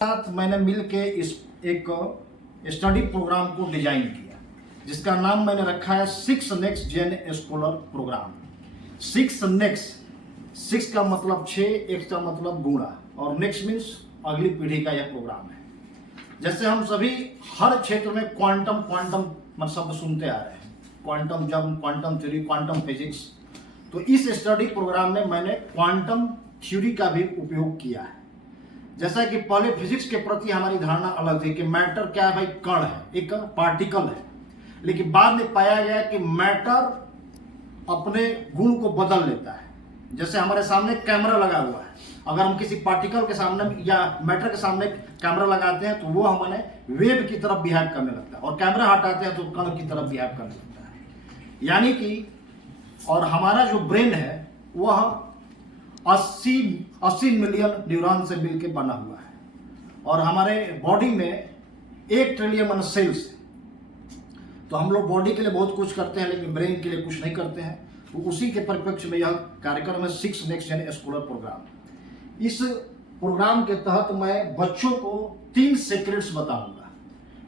साथ मैंने मिल के इस एक स्टडी प्रोग्राम को डिजाइन किया जिसका नाम मैंने रखा है 6 next gen scholar program. 6 next, 6 का मतलब 6, X का मतलब गुणा और नेक्स्ट मीन्स अगली पीढ़ी का यह प्रोग्राम है। जैसे हम सभी हर क्षेत्र में क्वांटम शब्द सुनते आ रहे हैं, quantum jump, quantum theory, quantum physics. तो इस स्टडी प्रोग्राम में मैंने क्वांटम थ्योरी का भी उपयोग किया है। जैसा कि पहले फिजिक्स के प्रति हमारी धारणा अलग थी कि मैटर क्या है भाई, कण है, एक पार्टिकल है। लेकिन बाद में पाया गया कि मैटर अपने गुण को बदल लेता है। जैसे हमारे सामने कैमरा लगा हुआ है, अगर हम किसी पार्टिकल के सामने या मैटर के सामने कैमरा लगाते हैं तो वो हमें वेव की तरफ बिहेव करने लगता है, और कैमरा हटाते हैं तो कण की तरफ बिहेव करने लगता है। यानी कि और हमारा जो ब्रेन है वह 80 मिलियन न्यूरॉन से मिलकर बना हुआ है, और हमारे बॉडी में 1 ट्रिलियन सेल्स। तो हम लोग बॉडी के लिए बहुत कुछ करते हैं लेकिन ब्रेन के लिए कुछ नहीं करते हैं। तो उसी के परिप्रेक्ष्य में यह कार्यक्रम है 6 नेक्स्ट जेन स्कॉलर प्रोग्राम। इस प्रोग्राम के तहत मैं बच्चों को 3 सीक्रेट्स बताऊंगा,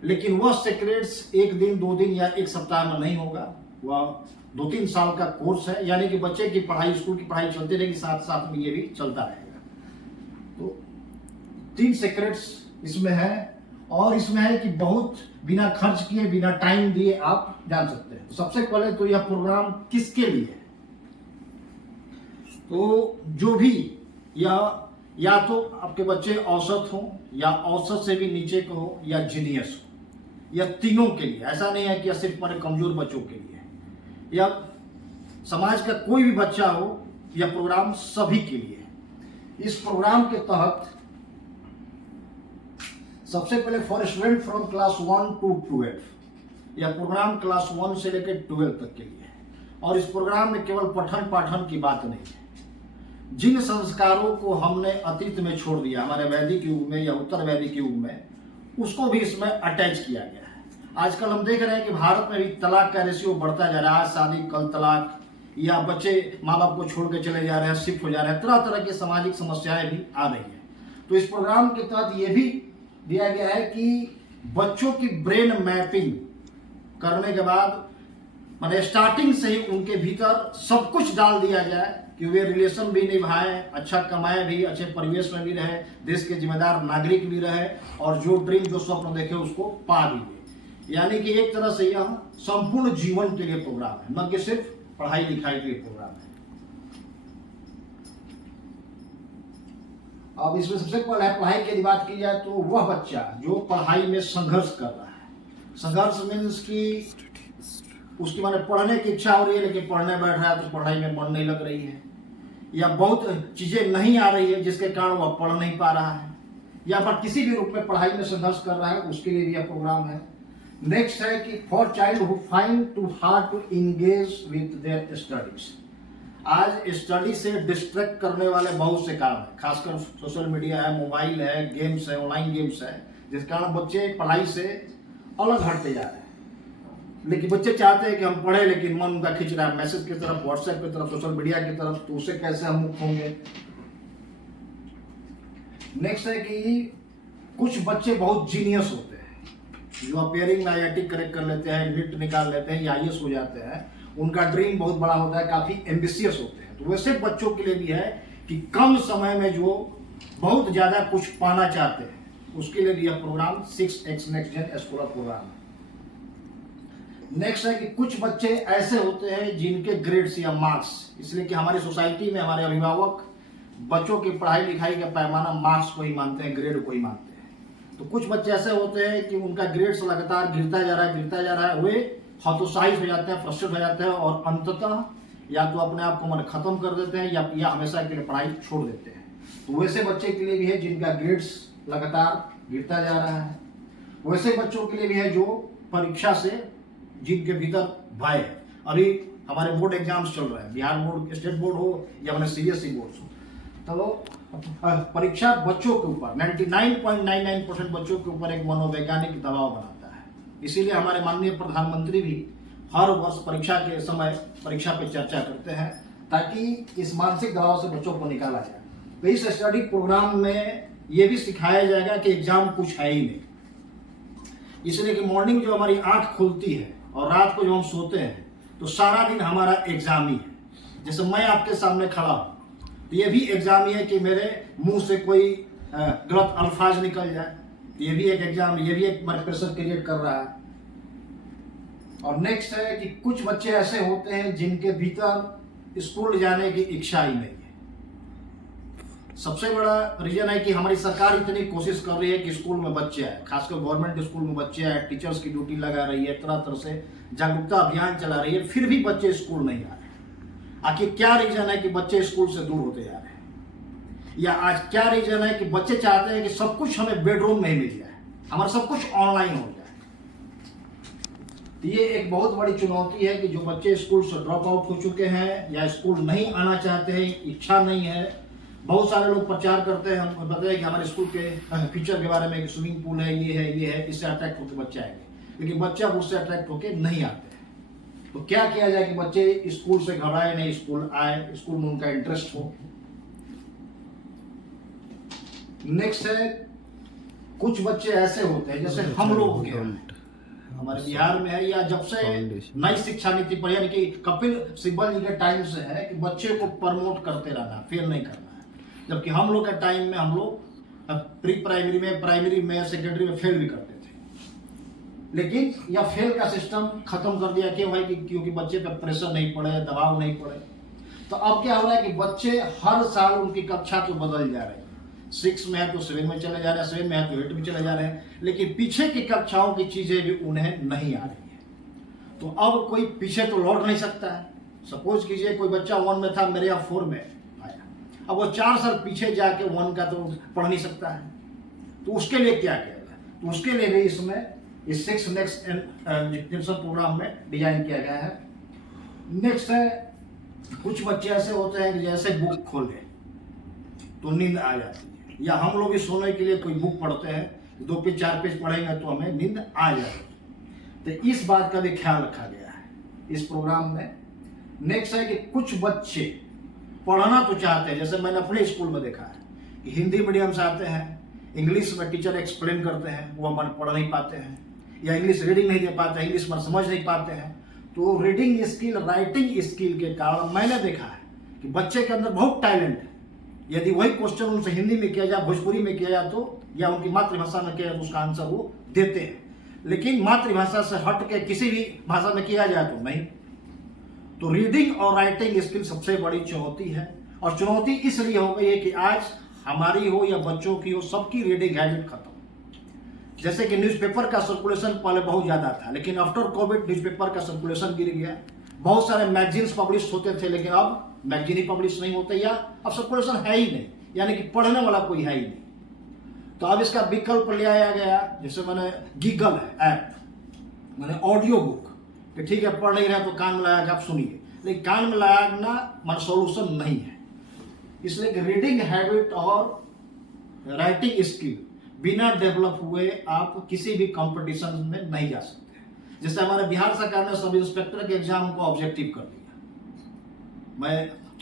लेकिन वह सीक्रेट्स 1 दिन 2 दिन या 1 सप्ताह में नहीं होगा। वह 2-3 साल का कोर्स है, यानी कि बच्चे की पढ़ाई, स्कूल की पढ़ाई चलती रहेगी, साथ साथ में ये भी चलता रहेगा। तो 3 सीक्रेट्स इसमें है, और इसमें है कि बहुत बिना खर्च किए, बिना टाइम दिए आप जान सकते हैं। सबसे पहले तो यह प्रोग्राम किसके लिए है? तो जो भी या तो आपके बच्चे औसत हो, या औसत से भी नीचे के हो, या जीनियस हो, या तीनों के लिए। ऐसा नहीं है कि यह सिर्फ हमारे कमजोर बच्चों के लिए, या समाज का कोई भी बच्चा हो, यह प्रोग्राम सभी के लिए है। इस प्रोग्राम के तहत सबसे पहले for student from class 1 to 12, यह प्रोग्राम क्लास 1 से लेकर 12 तक के लिए है। और इस प्रोग्राम में केवल पठन पाठन की बात नहीं है। जिन संस्कारों को हमने अतीत में छोड़ दिया, हमारे वैदिक युग में या उत्तर वैदिक युग में, उसको भी इसमें अटैच किया गया है। आजकल हम देख रहे हैं कि भारत में भी तलाक का रेशियो बढ़ता जा रहा है। आज शादी कल तलाक, या बच्चे माँ बाप को छोड़ के चले जा रहे हैं, शिफ्ट हो जा रहे हैं, तरह तरह की सामाजिक समस्याएं भी आ रही है। तो इस प्रोग्राम के तहत ये भी दिया गया है कि बच्चों की ब्रेन मैपिंग करने के बाद मैंने स्टार्टिंग से ही उनके भीतर सब कुछ डाल दिया जाए कि वे रिलेशन भी निभाएं, अच्छा कमाएं भी, अच्छे परिवेश में भी रहे, देश के जिम्मेदार नागरिक भी रहे, और जो ड्रीम, जो स्वप्न देखे उसको पा भी ले। यानी कि एक तरह से यह संपूर्ण जीवन के लिए प्रोग्राम है, न कि सिर्फ पढ़ाई लिखाई के लिए प्रोग्राम है। अब इसमें सबसे पहले पढ़ाई की बात की जाए तो वह बच्चा जो पढ़ाई में संघर्ष कर रहा है, संघर्ष मीन्स कि उसकी माने पढ़ने की इच्छा हो रही है लेकिन पढ़ने बैठ रहा है तो पढ़ाई में मन नहीं लग रही है, या बहुत चीजें नहीं आ रही है जिसके कारण वह पढ़ नहीं पा रहा है, या फिर किसी भी रूप में पढ़ाई में संघर्ष कर रहा है, उसके लिए भी यह प्रोग्राम है। नेक्स्ट है कि for child who find too hard to engage with their studies. आज स्टडी से डिस्ट्रैक्ट करने वाले बहुत से काम है, खासकर सोशल मीडिया है, मोबाइल है, गेम्स है, ऑनलाइन गेम्स है, जिस कारण बच्चे पढ़ाई से अलग हटते जा रहे हैं। लेकिन बच्चे चाहते हैं कि हम पढ़े, लेकिन मन उनका खिंच रहा है मैसेज की तरफ, व्हाट्सएप की तरफ, सोशल मीडिया की तरफ। तो उससे कैसे हम मुक्त होंगे? नेक्स्ट है कि कुछ बच्चे बहुत जीनियस होते हैं जो अपेयरिंग में IIT करेक्ट कर लेते हैं, नीट निकाल लेते हैं, या IAS हो जाते हैं। उनका ड्रीम बहुत बड़ा होता है, काफी एम्बिशियस होते हैं। तो वैसे बच्चों के लिए भी है कि कम समय में जो बहुत ज्यादा कुछ पाना चाहते हैं, उसके लिए भी यह program 6X next gen scholar program है। नेक्स्ट है कि कुछ बच्चे ऐसे होते हैं जिनके ग्रेड्स या मार्क्स, इसलिए कि हमारी सोसाइटी में हमारे अभिभावक बच्चों की पढ़ाई लिखाई का पैमाना मार्क्स को ही मानते हैं, ग्रेड को ही मानते हैं। तो कुछ बच्चे ऐसे होते हैं कि उनका ग्रेड्स लगातार गिरता जा रहा है, वे हतोत्साहित हो जाते हैं, फ्रस्ट्रेट हो जाते हैं, और अंततः या तो अपने आप को मन खत्म कर देते हैं, या हमेशा के लिए पढ़ाई छोड़ देते हैं। तो वैसे बच्चे के लिए भी है जिनका ग्रेड्स लगातार गिरता जा रहा है। वैसे बच्चों के लिए भी है जो परीक्षा से, जिनके भीतर भय है। अभी हमारे बोर्ड एग्जाम्स चल रहे हैं, बिहार बोर्ड, स्टेट बोर्ड हो या मैंने CBSE बोर्ड हो, तो परीक्षा बच्चों के ऊपर 99.99% बच्चों के ऊपर एक मनोवैज्ञानिक दबाव बनाता है। इसीलिए हमारे माननीय प्रधानमंत्री भी हर वर्ष परीक्षा के समय परीक्षा पे चर्चा करते हैं, ताकि इस मानसिक दबाव से बच्चों को निकाला जाए। तो इस स्टडी प्रोग्राम में ये भी सिखाया जाएगा कि एग्जाम कुछ है ही नहीं। इसलिए कि मॉर्निंग जो हमारी आंख खुलती है और रात को जो हम सोते हैं तो सारा दिन हमारा एग्जाम ही है। जैसे मैं आपके सामने खड़ा हूँ तो ये भी एग्जाम ही है कि मेरे मुंह से कोई गलत अल्फाज निकल जाए, तो ये भी एक एग्जाम, ये भी एक प्रेशर क्रिएट कर रहा है। और नेक्स्ट है कि कुछ बच्चे ऐसे होते हैं जिनके भीतर स्कूल जाने की इच्छा ही नहीं है। सबसे बड़ा रीजन है कि हमारी सरकार इतनी कोशिश कर रही है कि स्कूल में बच्चे आए, खासकर गवर्नमेंट स्कूल में बच्चे आए, टीचर्स की ड्यूटी लगा रही है, तरह तरह से जागरूकता अभियान चला रही है, फिर भी बच्चे स्कूल नहीं आ रहे। आखिर क्या रीजन है कि बच्चे स्कूल से दूर होते जा रहे हैं? या आज क्या रीजन है कि बच्चे चाहते हैं कि सब कुछ हमें बेडरूम में ही मिल जाए, हमारा सब कुछ ऑनलाइन हो जाए? तो ये एक बहुत बड़ी चुनौती है कि जो बच्चे स्कूल से ड्रॉप आउट हो चुके हैं या स्कूल नहीं आना चाहते हैं, इच्छा नहीं है। बहुत सारे लोग प्रचार करते हैं, हम बताते हैं कि हमारे स्कूल के फ्यूचर के बारे में, स्विमिंग पूल है, ये है, इससे अट्रैक्ट होकर बच्चे आएंगे, लेकिन बच्चा उससे अट्रैक्ट होकर नहीं आते हैं। तो क्या किया जाए कि बच्चे स्कूल से घबराए नहीं, स्कूल आए, स्कूल में उनका इंटरेस्ट हो। नेक्स्ट है कुछ बच्चे ऐसे होते हैं जैसे हम लोग के हमारे बिहार में है, या जब से नई शिक्षा नीति पर यानी कि कपिल सिब्बल जी के टाइम से है कि बच्चे को प्रमोट करते रहना, फेल नहीं करना है। जबकि हम लोग के टाइम में हम लोग प्री प्राइमरी में, प्राइमरी में, सेकेंडरी में फेल भी करते थे, लेकिन यह फेल का सिस्टम खत्म कर दिया। क्यों भाई? क्योंकि बच्चे पे प्रेशर नहीं पड़े, दबाव नहीं पड़े। तो अब क्या हो रहा है कि बच्चे हर साल उनकी कक्षा तो बदल जा रहे हैं, 6 में है तो 7 में चले जा रहे हैं, 7 में है तो 8 में चले जा रहे हैं, लेकिन पीछे की कक्षाओं की चीजें भी उन्हें नहीं आ रही है। तो अब कोई पीछे तो लौट नहीं सकता है। सपोज कीजिए कोई बच्चा 1 में था, मेरे यहाँ 4 में आया, अब वो 4 साल पीछे जाके 1 का तो पढ़ नहीं सकता है। तो उसके लिए क्या किया जाए? तो उसके लिए भी इसमें इस 6 नेक्स्ट जनरेशन प्रोग्राम में डिजाइन किया गया है। नेक्स्ट है कुछ बच्चे ऐसे होते हैं कि जैसे बुक खोले तो नींद आ जाती है, या हम लोग भी सोने के लिए कोई बुक पढ़ते हैं, 2 पेज 4 पेज पढ़ेंगे तो हमें नींद आ जाएगी। तो इस बात का भी ख्याल रखा गया है इस प्रोग्राम में। नेक्स्ट है कि कुछ बच्चे पढ़ना तो चाहते हैं, जैसे मैंने अपने स्कूल में देखा है कि हिंदी मीडियम से आते हैं, इंग्लिश में टीचर एक्सप्लेन करते हैं, वो हमारे पढ़ नहीं पाते हैं, या इंग्लिश रीडिंग नहीं दे पाते हैं, इंग्लिश में समझ नहीं पाते हैं। तो रीडिंग स्किल, राइटिंग स्किल के कारण मैंने देखा है कि बच्चे के अंदर बहुत टैलेंट है। यदि वही क्वेश्चन उनसे हिंदी में किया जाए, भोजपुरी में किया जाए तो, या उनकी मातृभाषा में किया जाए तो उसका आंसर वो देते हैं, लेकिन मातृभाषा से हट के किसी भी भाषा में किया जाए तो नहीं। तो रीडिंग और राइटिंग स्किल सबसे बड़ी चुनौती है, और चुनौती इसलिए हो गई है कि आज हमारी हो या बच्चों की हो, सबकी रीडिंग हैबिट खत्म। जैसे कि न्यूज़पेपर का सर्कुलेशन पहले बहुत ज्यादा था, लेकिन आफ्टर कोविड न्यूज़पेपर का सर्कुलेशन गिर गया। बहुत सारे मैगजीन्स पब्लिश होते थे, लेकिन अब मैगजीन ही पब्लिश नहीं होते, या अब सर्कुलेशन है ही नहीं, यानी कि पढ़ने वाला कोई है ही नहीं। तो अब इसका विकल्प ले आया गया, जैसे मैंने गीगल है ऐप, मैंने ऑडियो बुक, कि ठीक है पढ़ नहीं रहे तो कान में लगा के आप सुनिए, लेकिन कान में लगाना मान सोल्यूशन नहीं है। इसलिए रीडिंग हैबिट और राइटिंग स्किल बिना डेवलप हुए आप किसी भी कंपटीशन में नहीं जा सकते। जैसे हमारे बिहार सरकार ने सब इंस्पेक्टर के एग्जाम को ऑब्जेक्टिव कर दिया। मैं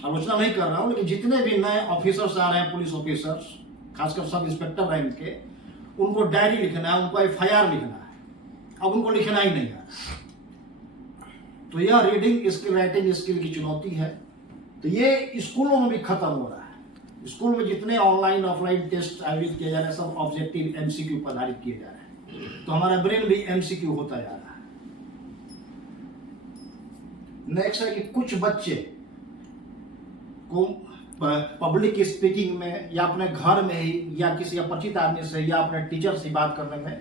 आलोचना नहीं कर रहा हूं, लेकिन जितने भी नए ऑफिसर्स आ रहे हैं, पुलिस ऑफिसर्स, खासकर सब इंस्पेक्टर रैंक के, उनको डायरी लिखना है, उनको FIR लिखना है, अब उनको लिखना ही नहीं है। तो यह रीडिंग स्किल, राइटिंग स्किल की चुनौती है। तो ये स्कूलों में भी खत्म हो रहा है। स्कूल में जितने ऑनलाइन ऑफलाइन टेस्ट आयोजित किए जा रहे हैं, सब ऑब्जेक्टिव MCQ पर आधारित किए जा रहे हैं, तो हमारा ब्रेन भी MCQ होता जा रहा है। नेक्स्ट है कि कुछ बच्चे को पब्लिक स्पीकिंग में, या अपने घर में ही, या किसी अपरिचित आदमी से, या अपने टीचर से बात करने में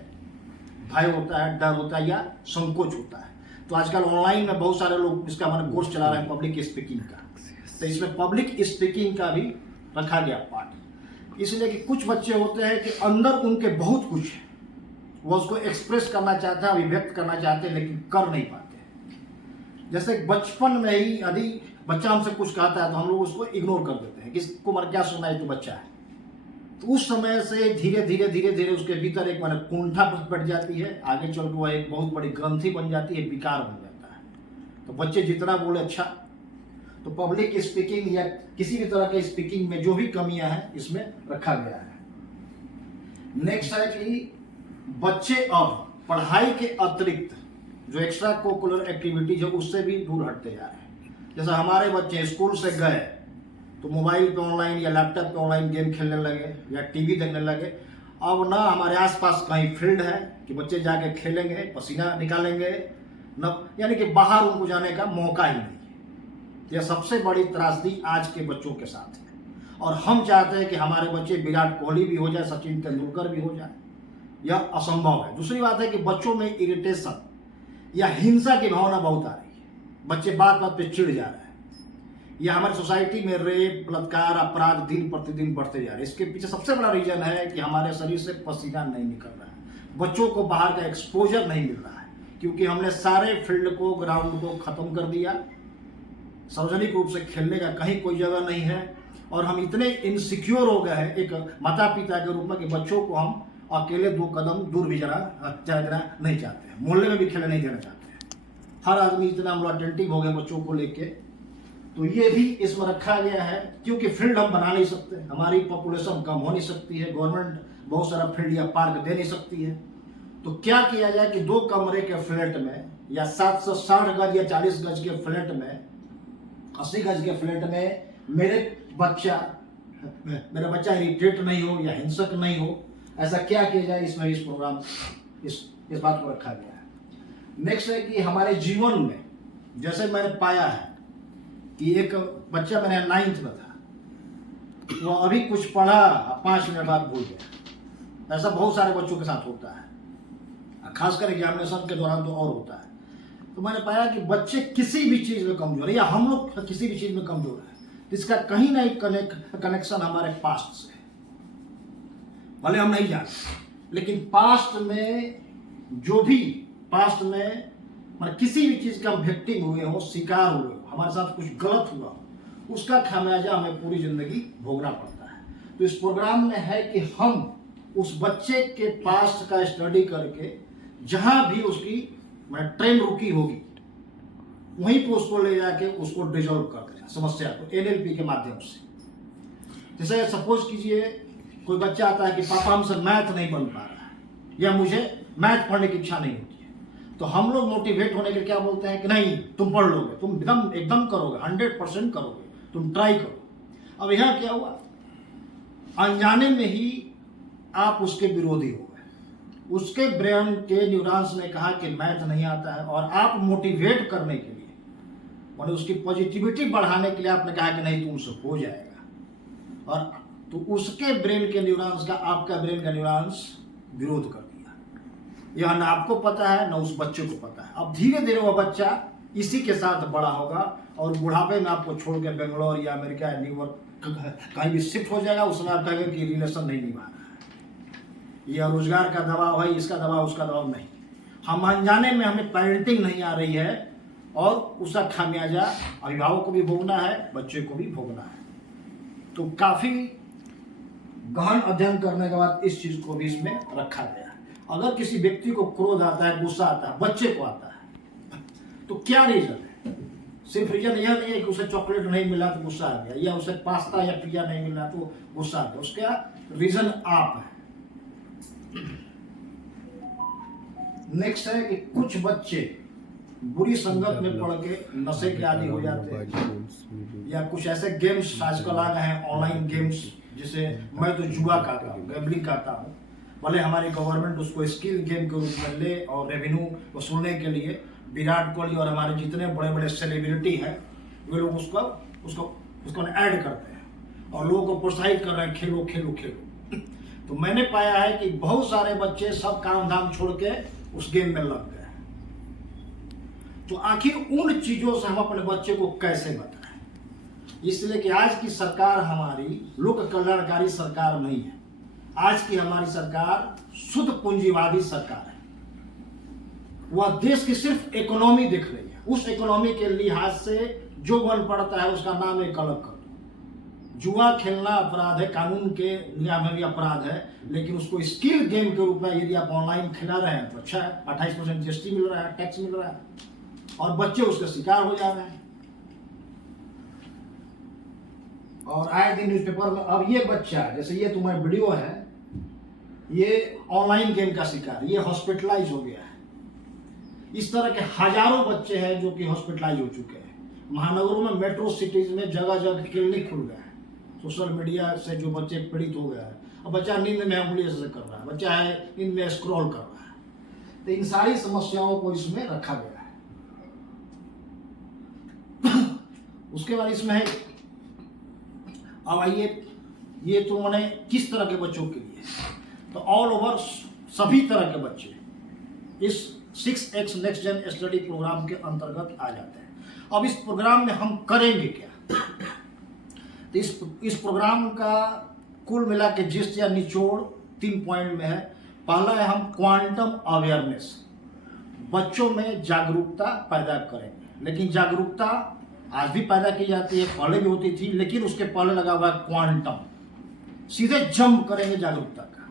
भय होता है, डर होता है, या संकोच होता है। तो आजकल ऑनलाइन में बहुत सारे लोग इसका हमारे कोर्स चला रहे हैं पब्लिक स्पीकिंग का, तो इसमें पब्लिक स्पीकिंग का भी रखा गया पार्ट। इसलिए कि कुछ बच्चे होते हैं कि अंदर उनके बहुत कुछ है, वो उसको एक्सप्रेस करना चाहते हैं, अभिव्यक्त करना चाहते हैं, लेकिन कर नहीं पाते हैं। जैसे बचपन में ही यदि बच्चा हमसे कुछ कहता है तो हम लोग उसको इग्नोर कर देते हैं, किसको मर क्या सुनना है, तो बच्चा है। तो उस समय से धीरे धीरे धीरे धीरे उसके भीतर एक माने कुंठा बढ़ जाती है, आगे चल के वह एक बहुत बड़ी ग्रंथि बन जाती है, विकार बन जाता है। तो बच्चे जितना बोले अच्छा। तो पब्लिक स्पीकिंग या किसी भी तरह के स्पीकिंग में जो भी कमियां हैं इसमें रखा गया है। नेक्स्ट है कि बच्चे अब पढ़ाई के अतिरिक्त जो एक्स्ट्रा कोकुलर एक्टिविटीज है उससे भी दूर हटते जा रहे हैं। जैसे हमारे बच्चे स्कूल से गए तो मोबाइल पे ऑनलाइन या लैपटॉप पे ऑनलाइन गेम खेलने लगे या टीवी देखने लगे। अब ना हमारे आसपास कहीं फील्ड है कि बच्चे जाके खेलेंगे, पसीना निकालेंगे, न यानी कि बाहर उनको जाने का मौका ही नहीं है। यह सबसे बड़ी त्रासदी आज के बच्चों के साथ है और हम चाहते हैं कि हमारे बच्चे विराट कोहली भी हो जाए, सचिन तेंदुलकर भी हो जाए। यह असंभव है। दूसरी बात है कि बच्चों में इरिटेशन या हिंसा की भावना बहुत आ रही है। बच्चे बात बात पे चिढ़ जा रहे हैं। यह हमारी सोसाइटी में रेप, बलात्कार, अपराध दिन प्रतिदिन बढ़ते जा रहे हैं। इसके पीछे सबसे बड़ा रीजन है कि हमारे शरीर से पसीना नहीं निकल रहा है, बच्चों को बाहर का एक्सपोजर नहीं मिल रहा है, क्योंकि हमने सारे फील्ड को, ग्राउंड को खत्म कर दिया। सार्वजनिक रूप से खेलने का कहीं कोई जगह नहीं है और हम इतने इनसिक्योर हो गए हैं एक माता पिता के रूप में कि बच्चों को हम अकेले 2 कदम दूर भी जरा नहीं चाहते हैं, मोहल्ले में भी खेलने नहीं देना चाहते हैं। हर आदमी इतना हम लोग अटेंटिव हो गए बच्चों को लेके, तो ये भी इसमें रखा गया है क्योंकि फील्ड हम बना नहीं सकते, हमारी पॉपुलेशन कम हो नहीं सकती है, गवर्नमेंट बहुत सारा फील्ड या पार्क दे नहीं सकती है। तो क्या किया जाए कि 2 कमरे के फ्लैट में या 760 गज या 40 गज के फ्लैट में, 80 गज के फ्लैट में मेरा बच्चा इरिटेट नहीं हो या हिंसक नहीं हो, ऐसा क्या किया जाए। इसमें इस प्रोग्राम इस बात को रखा गया है। नेक्स्ट है कि हमारे जीवन में जैसे मैंने पाया है कि एक बच्चा मैंने 9th में था, वो अभी कुछ पढ़ा 5 मिनट बाद भूल गया। ऐसा बहुत सारे बच्चों के साथ होता है, खासकर एग्जामिनेशन के दौरान तो और होता है। तो मैंने पाया कि बच्चे किसी भी चीज़ में कमजोर है या हम लोग किसी भी चीज़ में कमजोर है, इसका कहीं ना कनेक्शन हमारे पास्ट से है। भले हम नहीं जानते, लेकिन पास्ट में जो भी पास्ट में मतलब किसी भी चीज़ का हम विक्टिम हुए हो, शिकार हुए हो, हमारे साथ कुछ गलत हुआ हो, उसका खामियाजा हमें पूरी जिंदगी भोगना पड़ता है। तो इस प्रोग्राम में है कि हम उस बच्चे के पास्ट का स्टडी करके जहां भी उसकी ट्रेन रुकी होगी वहीं पे उसको ले जाके उसको डिजॉल्व कर देना समस्या को NLP के माध्यम से। जैसे सपोज कीजिए कोई बच्चा आता है कि पापा हमसे मैथ नहीं बन पा रहा है या मुझे मैथ पढ़ने की इच्छा नहीं होती है, तो हम लोग मोटिवेट होने के क्या बोलते हैं कि नहीं तुम पढ़ लोगे, तुम एकदम करोगे, 100% करोगे, तुम ट्राई करो। अब यहाँ क्या हुआ, अनजाने में ही आप उसके विरोधी हो गए। उसके ब्रेन के न्यूरॉन्स ने कहा कि मैथ नहीं आता है और आप मोटिवेट करने के लिए और उसकी पॉजिटिविटी बढ़ाने के लिए आपने कहा कि नहीं तुमसे हो जाएगा, और तो उसके ब्रेन के न्यूरॉन्स का आपका ब्रेन का न्यूरॉन्स विरोध कर दिया। यह ना आपको पता है ना उस बच्चे को पता है। अब धीरे धीरे वह बच्चा इसी के साथ बड़ा होगा और बुढ़ापे में आपको छोड़ के बेंगलोर या अमेरिका या न्यूयॉर्क कहीं भी शिफ्ट हो जाएगा। उसमें आप कहेंगे कि रिलेशन नहीं निभा रहा है, या रोजगार का दबाव है, इसका दबाव उसका दबाव नहीं। हम अनजाने में हमें पेरेंटिंग नहीं आ रही है और उसका खामियाजा अभिभावक को भी भोगना है, बच्चे को भी भोगना है। तो काफी गहन अध्ययन करने के बाद इस चीज को भी इसमें रखा गया है। अगर किसी व्यक्ति को क्रोध आता है, गुस्सा आता है, बच्चे को आता है, तो क्या रीजन है? सिर्फ रीजन यह नहीं है कि उसे चॉकलेट नहीं मिला तो गुस्सा आ गया, या उसे पास्ता या पिज्जा नहीं मिला तो गुस्सा आ गया। उसका रीजन आप है। नेक्स्ट है कि कुछ बच्चे बुरी संगत में पड़ के नशे के आदी हो जाते हैं, या कुछ ऐसे गेम्स आजकल आ गए हैं, ऑनलाइन गेम्स, जिसे मैं तो जुआ कहता हूँ, गैम्बलिंग कहता हूँ। भले हमारी गवर्नमेंट उसको स्किल गेम के रूप में ले और रेवेन्यू वसूलने के लिए विराट कोहली और हमारे जितने बड़े बड़े सेलिब्रिटी हैं वे लोग उसको ऐड करते हैं और लोगों को प्रोत्साहित कर रहे हैं, खेलो खेलो खेलो। तो मैंने पाया है कि बहुत सारे बच्चे सब काम धाम छोड़ के उस गेम में लग गए। तो आखिर उन चीजों से हम अपने बच्चे को कैसे बताएं? इसलिए कि आज की सरकार हमारी लोक कल्याणकारी सरकार नहीं है। आज की हमारी सरकार शुद्ध पूंजीवादी सरकार है। वह देश की सिर्फ इकोनॉमी देख रही है। उस इकोनॉमी के लिहाज से जो बन पड़ता है उसका नाम एक अलग कर दो। जुआ खेलना अपराध है, कानून के निगाह में भी अपराध है, लेकिन उसको स्किल गेम के रूप में यदि आप ऑनलाइन खिला रहे हैं तो अच्छा है। 28% GST मिल रहा है, टैक्स मिल रहा है और बच्चे उसके शिकार हो जा रहे हैं। और आए दिन न्यूज़पेपर में अब ये बच्चा, जैसे ये तुम्हारी वीडियो है, ये ऑनलाइन गेम का शिकार, ये हॉस्पिटलाइज हो गया है। इस तरह के हजारों बच्चे हैं जो कि हॉस्पिटलाइज हो चुके हैं। महानगरों में, मेट्रो सिटीज में जगह जगह क्लिनिक खुल गया है। सोशल मीडिया से जो बच्चे पीड़ित हो गया है, अब बच्चा नींद में उंगली ऐसे कर रहा है, बच्चा है नींद में स्क्रॉल कर रहा है। तो इन सारी समस्याओं को इसमें रखा गया है। उसके बाद इसमें है, अब आइए, ये तो मैंने किस तरह के बच्चों के लिए, तो ऑल ओवर सभी तरह के बच्चे इस 6X नेक्स्ट जेन स्टडी प्रोग्राम के अंतर्गत आ जाते हैं। अब इस प्रोग्राम में हम करेंगे क्या? तो इस प्रोग्राम का कुल मिला के जिस्ट या निचोड़ 3 पॉइंट में है। पहला है, हम क्वांटम अवेयरनेस, बच्चों में जागरूकता पैदा करेंगे। लेकिन जागरूकता आज भी पैदा की जाती है, पहले भी होती थी, लेकिन उसके पहले लगा हुआ है क्वांटम। सीधे जंप करेंगे जागरूकता का,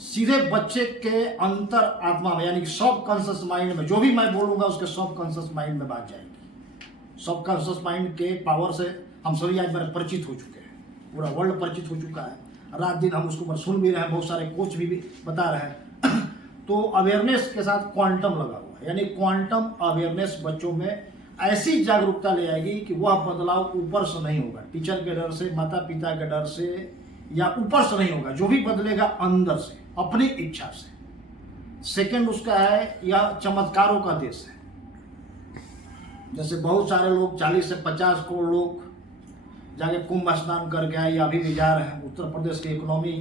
सीधे बच्चे के अंतर आत्मा में, यानी कि सब कॉन्शियस माइंड में जो भी मैं बोलूंगा उसके सब कॉन्शियस माइंड में बात जाएगी। सब कॉन्शियस माइंड के पावर से हम सभी आज बड़े परिचित हो चुके हैं, पूरा वर्ल्ड परिचित हो चुका है। रात दिन हम उसको सुन भी रहे हैं, बहुत सारे कोच भी बता रहे हैं। तो अवेयरनेस के साथ क्वांटम लगा हुआ है, यानी क्वांटम अवेयरनेस बच्चों में ऐसी जागरूकता ले आएगी कि वह बदलाव ऊपर से नहीं होगा, टीचर के डर से, माता पिता के डर से या ऊपर से नहीं होगा। जो भी बदलेगा अंदर से, अपनी इच्छा से। सेकंड उसका है, यह चमत्कारों का देश है। जैसे बहुत सारे लोग, 40 से 50 करोड़ लोग जाके कुंभ स्नान करके आए या अभी भी जा रहे हैं। उत्तर प्रदेश की इकोनॉमी,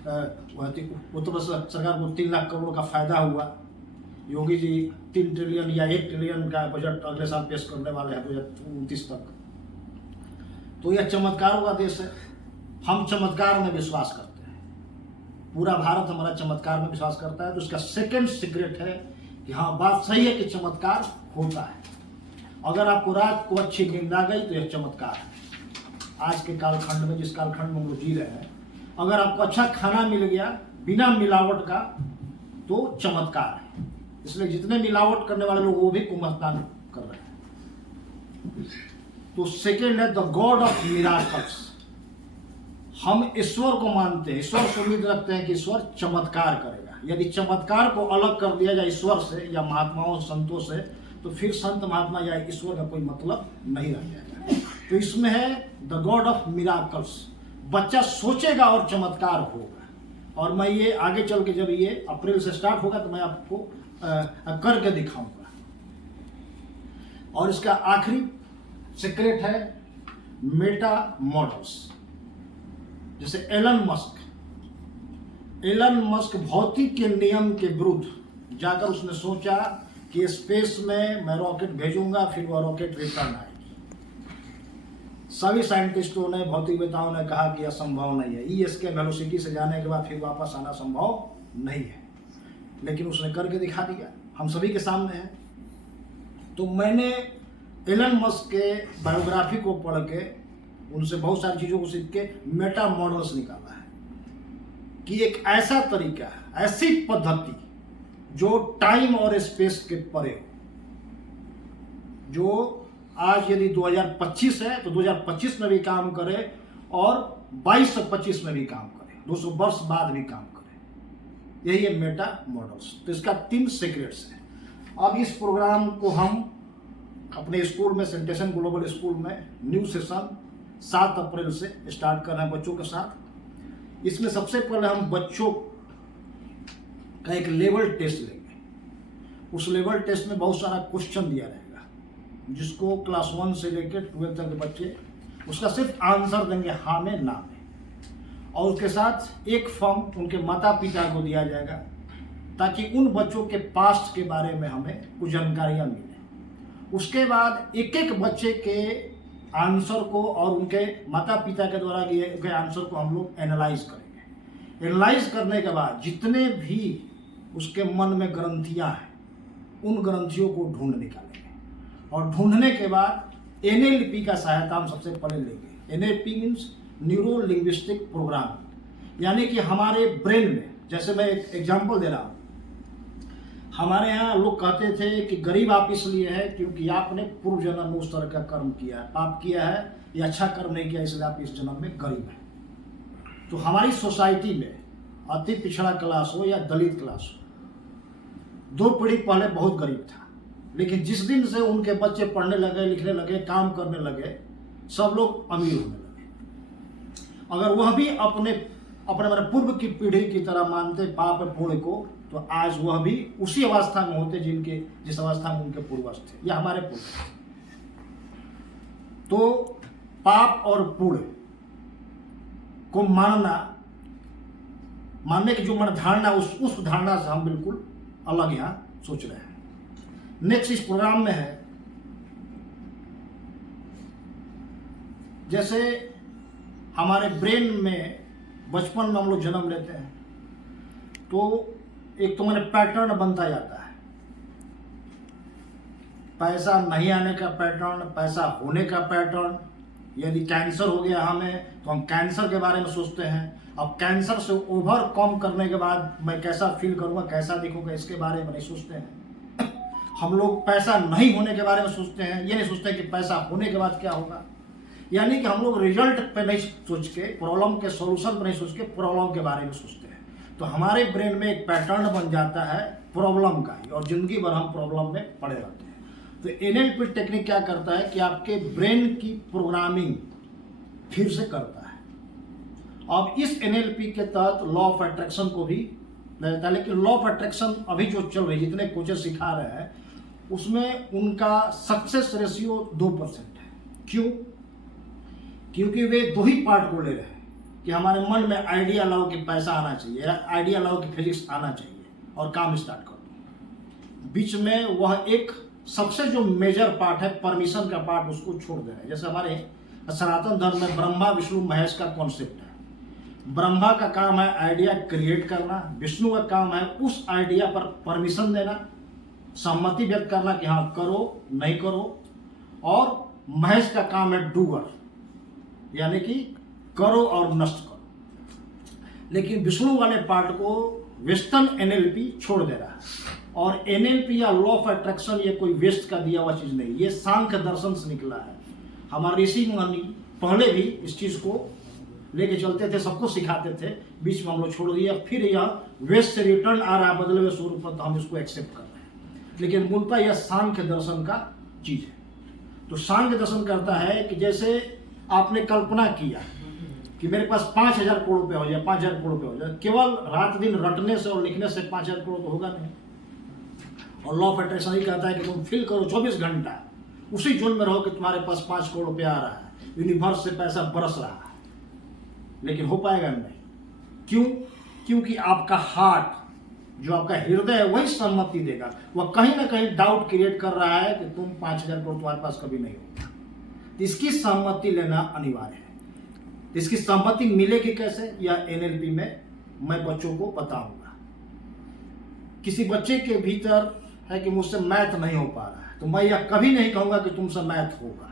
उत्तर प्रदेश सरकार को 3 लाख करोड़ का फायदा हुआ। योगी जी 3 ट्रिलियन या 1 ट्रिलियन का बजट अगले साल पेश करने वाले हैं 2029 तक। तो यह चमत्कारों का देश है। हम चमत्कार में विश्वास करते हैं, पूरा भारत हमारा चमत्कार में विश्वास करता है। तो इसका सेकंड सीक्रेट है कि हाँ, बात सही है कि चमत्कार होता है। अगर आपको रात को अच्छी नींद आ गई तो यह चमत्कार है। आज के कालखंड में, जिस कालखंड में हम लोग जी रहे हैं, अगर आपको अच्छा खाना मिल गया बिना मिलावट का तो चमत्कार है। इसलिए जितने मिलावट करने वाले लोग वो भी कुंभ स्नान कर रहे हैं। तो सेकेंड है, द गॉड ऑफ मिराकल्स। हम ईश्वर को मानते हैं, ईश्वर से उम्मीद रखते हैं कि ईश्वर चमत्कार करेगा। यदि चमत्कार को अलग कर दिया जाए ईश्वर से या महात्माओं संतों से, तो फिर संत महात्मा या ईश्वर का कोई मतलब नहीं रह जाएगा। तो इसमें है द गॉड ऑफ मिराकल्स। बच्चा सोचेगा और चमत्कार होगा। और मैं ये आगे चल के, जब ये अप्रैल से स्टार्ट होगा, तो मैं आपको करके दिखाऊंगा। और इसका आखिरी सीक्रेट है मेटा मॉडल्स। जैसे एलन मस्क भौतिक के नियम के विरुद्ध जाकर उसने सोचा कि स्पेस में मैं रॉकेट भेजूंगा, फिर वह रॉकेट रिटर्न आएगी। सभी साइंटिस्टों ने, भौतिकवेताओं ने कहा कि यह संभव नहीं है। इसके वेलोसिटी से जाने के बाद फिर वापस आना संभव नहीं है, लेकिन उसने करके दिखा दिया, हम सभी के सामने है। तो मैंने एलन मस्क के बायोग्राफी को पढ़ के, उनसे बहुत सारी चीज़ों को सीख के मेटा मॉडल्स निकाला है कि एक ऐसा तरीका है, ऐसी पद्धति जो टाइम और स्पेस के परे हो, जो आज यदि 2025 है तो 2025 में भी काम करे और 2225 में भी काम करे, 200 वर्ष बाद भी काम करे। यही है मेटा मॉडल्स। तो इसका 3 सीक्रेट्स है। अब इस प्रोग्राम को हम अपने स्कूल में, सेंटेशन ग्लोबल स्कूल में न्यू सेशन 7 अप्रैल से स्टार्ट कर रहे हैं बच्चों के साथ। इसमें सबसे पहले हम बच्चों का एक लेवल टेस्ट लेंगे। उस लेवल टेस्ट में बहुत सारा क्वेश्चन दिया रहेगा, जिसको क्लास 1 से लेकर 12 तक के बच्चे उसका सिर्फ आंसर देंगे हाँ में, ना में। और उसके साथ एक फॉर्म उनके माता पिता को दिया जाएगा, ताकि उन बच्चों के पास्ट के बारे में हमें कुछ जानकारियाँ मिले। उसके बाद एक एक बच्चे के आंसर को और उनके माता पिता के द्वारा दिए गए आंसर को हम लोग एनालाइज करेंगे। एनालाइज करने के बाद जितने भी उसके मन में ग्रंथियां हैं, उन ग्रंथियों को ढूंढ निकालेंगे। और ढूंढने के बाद एनएलपी का सहायता हम सबसे पहले लेंगे। NLP means neuro linguistic program, यानी कि हमारे ब्रेन में, जैसे मैं एक एग्जाम्पल दे रहा हूँ, हमारे यहाँ लोग कहते थे कि गरीब आप इसलिए है क्योंकि आपने पूर्व जन्म में उस तरह का कर्म किया है, पाप किया है या अच्छा कर्म नहीं किया, इसलिए आप इस जन्म में गरीब हैं। तो हमारी सोसाइटी में अति पिछड़ा क्लास हो या दलित क्लास हो, 2 पीढ़ी पहले बहुत गरीब था, लेकिन जिस दिन से उनके बच्चे पढ़ने लगे, लिखने लगे, काम करने लगे, सब लोग अमीर होने लगे। अगर वह भी अपने अपने पूर्व की पीढ़ी की तरह मानते पाप पुण्य को, तो आज वह भी उसी अवस्था में होते जिस अवस्था में उनके पूर्वज थे या हमारे पूर्वज। तो पाप और पुण्य को मानने की जो मन धारणा, उस धारणा से हम बिल्कुल अलग यहाँ सोच रहे हैं। नेक्स्ट इस प्रोग्राम में है, जैसे हमारे ब्रेन में बचपन में हम लोग जन्म लेते हैं, तो एक तो मैंने पैटर्न बनता जाता है, पैसा नहीं आने का पैटर्न, पैसा होने का पैटर्न। यदि कैंसर हो गया हमें, तो हम कैंसर के बारे में सोचते हैं। अब कैंसर से ओवरकम करने के बाद मैं कैसा फील करूंगा, कैसा दिखूंगा, इसके बारे में नहीं सोचते हैं। हम लोग पैसा नहीं होने के बारे में सोचते हैं, ये नहीं सोचते कि पैसा होने के बाद क्या होगा। यानी कि हम लोग रिजल्ट पे नहीं सोच के, प्रॉब्लम के सॉल्यूशन पे नहीं सोच के, प्रॉब्लम के बारे में सोचते हैं। तो हमारे ब्रेन में एक पैटर्न बन जाता है प्रॉब्लम का ही, और जिंदगी भर हम प्रॉब्लम में पड़े रहते हैं। तो एनएलपी टेक्निक क्या करता है कि आपके ब्रेन की प्रोग्रामिंग फिर से करता है। अब इस एनएलपी के तहत लॉ ऑफ अट्रैक्शन को भी रहता है, लेकिन लॉ ऑफ अट्रैक्शन अभी जो चल रही है, जितने कोचेस सिखा रहे हैं, उसमें उनका सक्सेस रेशियो 2% है। क्यों? क्योंकि वे 2 ही पार्ट को ले रहे हैं कि हमारे मन में आइडिया लाओ कि पैसा आना चाहिए, आइडिया लाओ कि फिजिक्स आना चाहिए और काम स्टार्ट कर दो। बीच में वह एक सबसे जो मेजर पार्ट है, परमिशन का पार्ट, उसको छोड़ दे रहे हैं। जैसे हमारे सनातन धर्म में ब्रह्मा विष्णु महेश का कॉन्सेप्ट है। ब्रह्मा का काम है आइडिया क्रिएट करना, विष्णु का काम है उस आइडिया पर परमिशन देना, सहमति व्यक्त करना कि हाँ करो नहीं करो, और महेश का काम है डूअर, यानी कि करो और नष्ट करो। लेकिन विष्णु वाले पार्ट को वेस्टर्न एनएलपी छोड़ दे रहा है। और एनएलपी या लॉ ऑफ अट्रैक्शन ये कोई वेस्ट का दिया हुआ चीज नहीं, ये सांख्य दर्शन से निकला है। हमारे ऋषि मुनि पहले भी इस चीज को लेके चलते थे, सबको सिखाते थे, बीच में हम लोग छोड़ दिया, फिर यह वेस्ट से रिटर्न आ रहा है बदले हुए स्वरूप पर, तो हम इसको एक्सेप्ट कर रहे हैं। लेकिन मूलतः यह सांख्य दर्शन का चीज है। तो सांख्य दर्शन करता है कि जैसे आपने कल्पना किया कि मेरे पास 5,000 करोड़ रुपया हो जाए, 5,000 करोड़ रुपया हो जाए, केवल रात दिन रटने से और लिखने से 5,000 करोड़ तो होगा नहीं। और लॉ ऑफ अट्रैक्शन ही कहता है कि तुम फील करो 24 घंटा उसी जोन में रहो कि तुम्हारे पास 5 करोड़ रुपया आ रहा है, यूनिवर्स से पैसा बरस रहा है, लेकिन हो पाएगा नहीं। क्यों? क्योंकि आपका हार्ट, जो आपका हृदय है, वही सम्मति देगा। वह कहीं ना कहीं डाउट क्रिएट कर रहा है कि तुम 5,000 करोड़ तुम्हारे पास कभी नहीं होगा। तो इसकी सहमति लेना अनिवार्य है। इसकी सहमति मिलेगी कैसे, यह एनएलपी में मैं बच्चों को बताऊंगा। किसी बच्चे के भीतर है कि मुझसे मैथ नहीं हो पा रहा है, तो मैं यह कभी नहीं कहूंगा कि तुमसे मैथ होगा।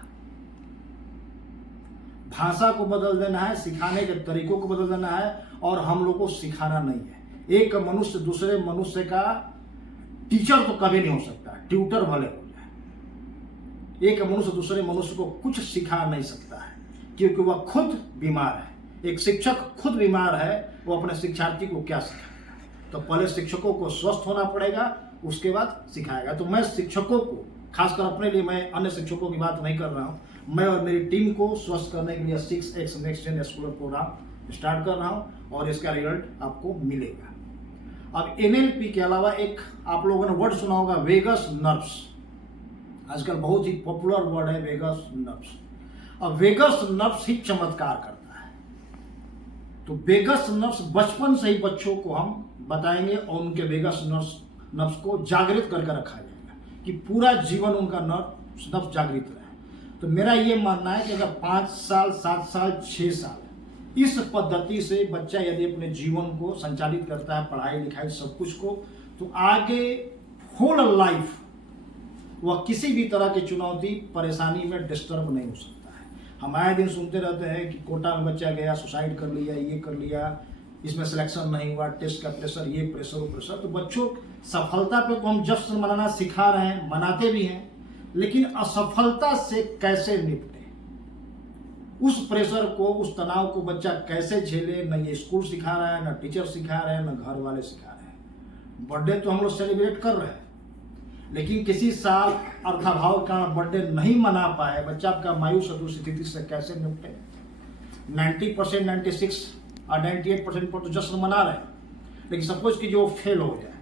भाषा को बदल देना है, सिखाने के तरीकों को बदल देना है, और हम लोग को सिखाना नहीं है। एक मनुष्य दूसरे मनुष्य का टीचर तो कभी नहीं हो सकता, ट्यूटर भले हो जाए। एक मनुष्य दूसरे मनुष्य को कुछ सिखा नहीं सकता है, क्योंकि वह खुद बीमार है। एक शिक्षक खुद बीमार है, वो अपने शिक्षार्थी को क्या सिखाएगा? तो पहले शिक्षकों को स्वस्थ होना पड़ेगा, उसके बाद सिखाएगा। तो मैं शिक्षकों को, खासकर अपने लिए, मैं अन्य शिक्षकों की बात नहीं कर रहा हूँ, मैं और मेरी टीम को स्वस्थ करने के लिए 6X next gen scholar program start कर रहा हूँ, और इसका रिजल्ट आपको मिलेगा। अब एनएलपी के अलावा एक आप लोगों ने वर्ड सुना होगा, वेगस नर्व्स। आजकल बहुत ही पॉपुलर वर्ड है वेगस नर्व्स। अब वेगस नर्व्स ही चमत्कार करता है। तो वेगस नर्व्स बचपन से ही बच्चों को हम बताएंगे, और उनके वेगस नर्व्स को जागृत करके रखा जाएगा कि पूरा जीवन उनका नर्व जागृत रहे। तो मेरा ये मानना है कि अगर 5 साल, 7 साल, 6 साल इस पद्धति से बच्चा यदि अपने जीवन को संचालित करता है, पढ़ाई लिखाई सब कुछ को, तो आगे होल लाइफ वह किसी भी तरह की चुनौती परेशानी में डिस्टर्ब नहीं हो सकता है। हम आए दिन सुनते रहते हैं कि कोटा में बच्चा गया, सुसाइड कर लिया, ये कर लिया, इसमें सिलेक्शन नहीं हुआ, टेस्ट का प्रेशर, ये प्रेशर, वो प्रेशर। तो बच्चों सफलता पे तो हम जश्न मनाना सिखा रहे हैं, मनाते भी हैं, लेकिन असफलता से कैसे निपटे, उस प्रेशर को, उस तनाव को बच्चा कैसे झेले, न ये स्कूल सिखा रहा है, न टीचर सिखा रहे हैं, न घर वाले सिखा रहे हैं। बर्थडे तो हम लोग सेलिब्रेट कर रहे हैं, लेकिन किसी साल अर्थाभाव का बर्थडे नहीं मना पाए, बच्चा आपका मायूस स्थिति से कैसे निपटे। 90%, 96 और 98% पर तो जश्न मना रहे हैं, लेकिन सपोज कि जो फेल हो जाए,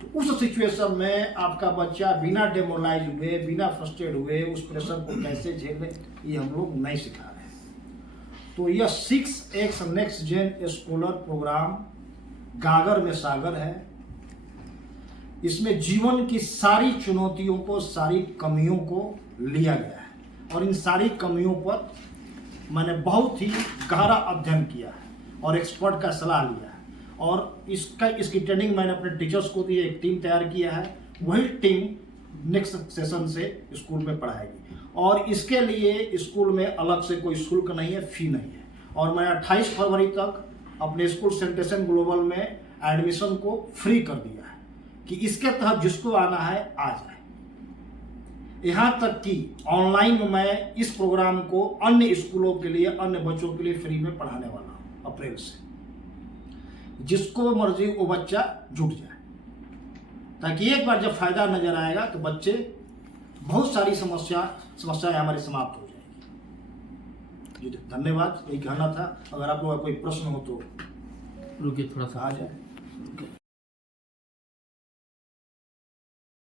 तो उस सिचुएशन में आपका बच्चा बिना डेमोरलाइज हुए, बिना फ्रस्ट्रेट हुए उस प्रेशर को कैसे झेले, ये हम लोग नहीं सिखा रहे हैं। तो यह 6X next gen scholar programme गागर में सागर है। इसमें जीवन की सारी चुनौतियों को, सारी कमियों को लिया गया है, और इन सारी कमियों पर मैंने बहुत ही गहरा अध्ययन किया है और एक्सपर्ट का सलाह लिया है, और इसकी ट्रेनिंग मैंने अपने टीचर्स को दी। एक टीम तैयार किया है, वही टीम नेक्स्ट सेशन से स्कूल में पढ़ाएगी, और इसके लिए स्कूल में अलग से कोई शुल्क नहीं है, फी नहीं है। और मैं 28 फरवरी तक अपने स्कूल सेंटेशन ग्लोबल में एडमिशन को फ्री कर दिया है कि इसके तहत जिसको आना है आ जाए। यहाँ तक कि ऑनलाइन मैं इस प्रोग्राम को अन्य स्कूलों के लिए, अन्य बच्चों के लिए फ्री में पढ़ाने वाला हूँ अप्रैल से। जिसको मर्जी वो बच्चा जुट जाए, ताकि एक बार जब फायदा नजर आएगा तो बच्चे बहुत सारी समस्याएं हमारी समाप्त हो जाएगी। जी धन्यवाद, यही कहना था। अगर आप लोगों का कोई प्रश्न हो तो रुकिए थोड़ा सा आ जाए।